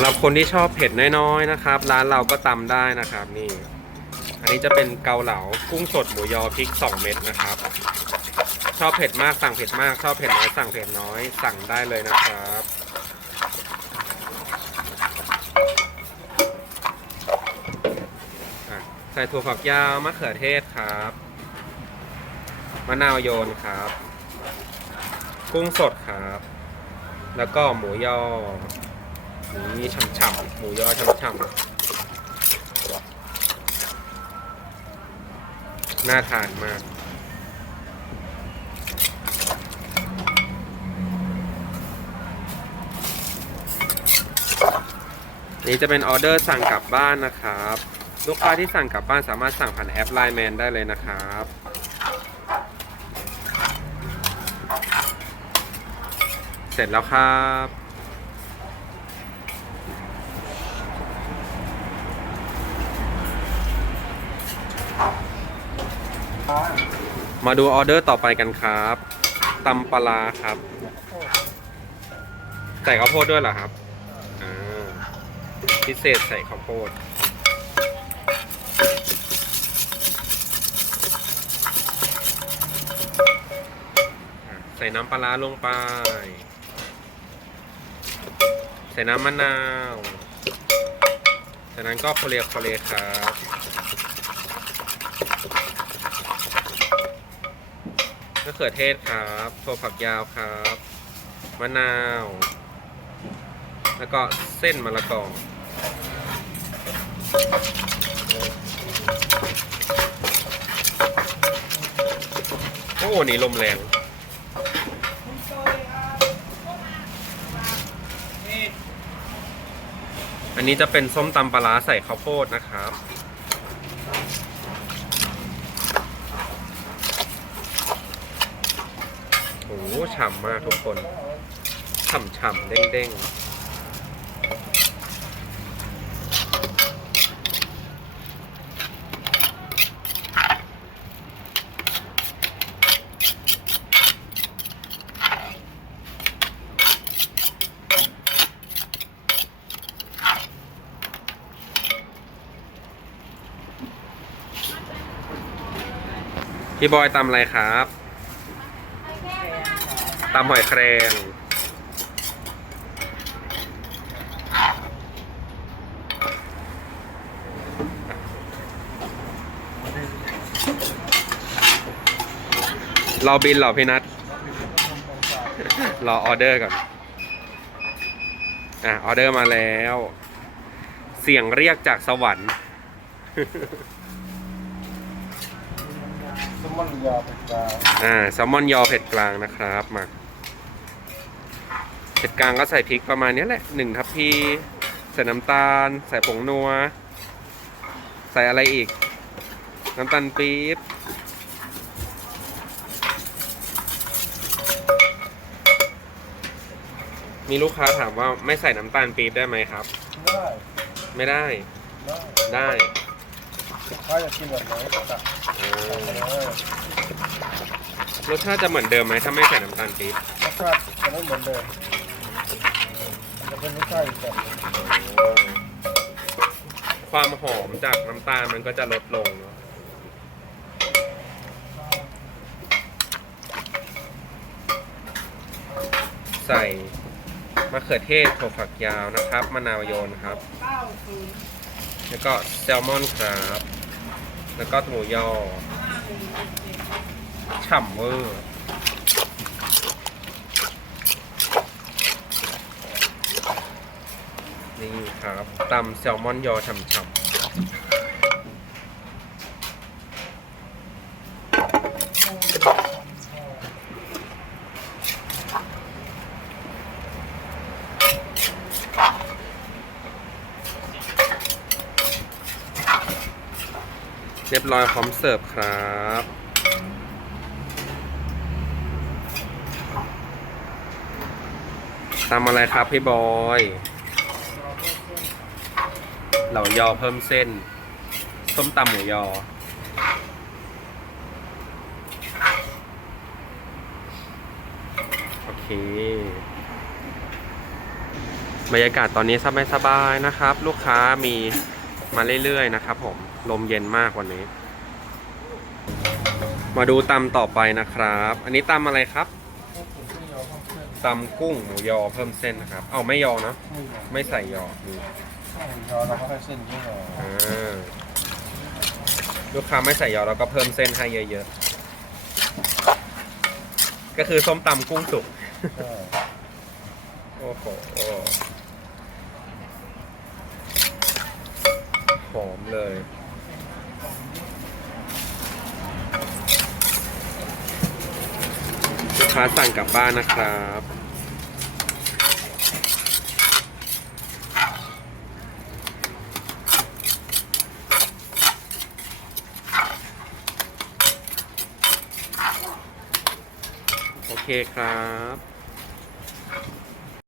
ำหรับคนที่ชอบเผ็ดน้อยๆนะครับ ร้านเราก็ตำได้นะครับนี่ อันนี้จะเป็นเกาเหลากุ้งสดหมูยอพริก 2 เม็ดนะครับ ชอบเผ็ดมากสั่งเผ็ดมากชอบเผ็ดน้อยสั่งเผ็ดน้อย สั่งได้เลยนะครับใส่ถั่วฝักยาวมะเขือเทศครับมะนาวโยนครับ กุ้งสดครับ แล้วก็หมูยอ นี่ฉ่ำๆหมูยอฉ่ำๆน่าทานมาก นี่จะเป็นออเดอร์สั่งกลับบ้านนะครับ ลูกค้าที่สั่งกลับบ้านสามารถสั่งผ่านแอป Line Man ได้เลยนะครับเสร็จแล้วครับ มาดูออเดอร์ต่อไปกันครับตำปลาครับ ใส่ข้าวโพดด้วยเหรอครับพิเศษใส่ข้าวโพด ใส่น้ำปลาร้าลงไป ใส่น้ำมะนาว จากนั้นก็โคเรียโคเรียครับมะเขือเทศครับถั่วฝักยาวครับ มะนาว แล้วก็เส้นมะละกอโอ้ นี่ลมแรงอันนี้จะเป็นส้มตำปลาร้าใส่ข้าวโพดนะครับ โอ้โหฉ่ำมากทุกคน ฉ่ำๆเด้งๆพี่บอยตำอะไรครับ ตำหอยแครงรอบินเหรอพี่นัทรอออเดอร์ก่อน อะออเดอร์มาแล้ว เสียงเรียกจากสวรรค์สมอนยาเป็นกลาง อ่าแซลมอนยอเผ็ดกลางนะครับ มา เผ็ดกลางก็ใส่พริกประมาณนี้แหละหนึ่งทัพพี ใส่น้ำตาล ใส่ผงนัว ใส่อะไรอีก น้ำตาลปี๊บมีลูกค้าถามว่าไม่ใส่น้ำตาลปี๊บได้ไหมครับ ได้ไม่ได้ ได้ได้ถ้าอยากกินแบบไหนก็ตักอ่ตักมาาเลยรสชาติจะเหมือนเดิมไหมถ้าไม่ใส่น้ำตาลปี๊บรสชาติจะไม่เหมือนเดิม จะเป็นรสชาติอีกแบบความหอมจากน้ำตาลมันก็จะลดลงเนาะใส่มะเขือเทศถั่วฝักยาวนะครับ มะนาวโยนครับ แล้วก็แซลมอนครับ แล้วก็หมูยอ ฉ่ำเวอร์ นี่ครับตำแซลมอนยอฉ่ำเรียบร้อยพร้อมเสิร์ฟครับตำอะไรครับพี่บอย เหล่ายอเพิ่มเส้น ส้มตำหมูยอ โอเค บรรยากาศตอนนี้สบายๆนะครับ ลูกค้ามีมาเรื่อยๆนะครับผมลมเย็นมากวันนี้ มาดูตำต่อไปนะครับ อันนี้ตำอะไรครับตำกุ้งหมูยอเพิ่มเส้นนะครับ เอาไม่ยอเนะไม่ยอมไม่ใส่ยอนี่ ยอเราก็ได้เส้นเยอะหน่อยอ่าลูกค้าไม่ใส่ยอเราก็เพิ่มเส้นให้เยอะๆ ก็คือส้มตำกุ้งสุก ใช่โอ้โหหอมเลย ลูกค้าสั่งกลับบ้านนะครับ ครับ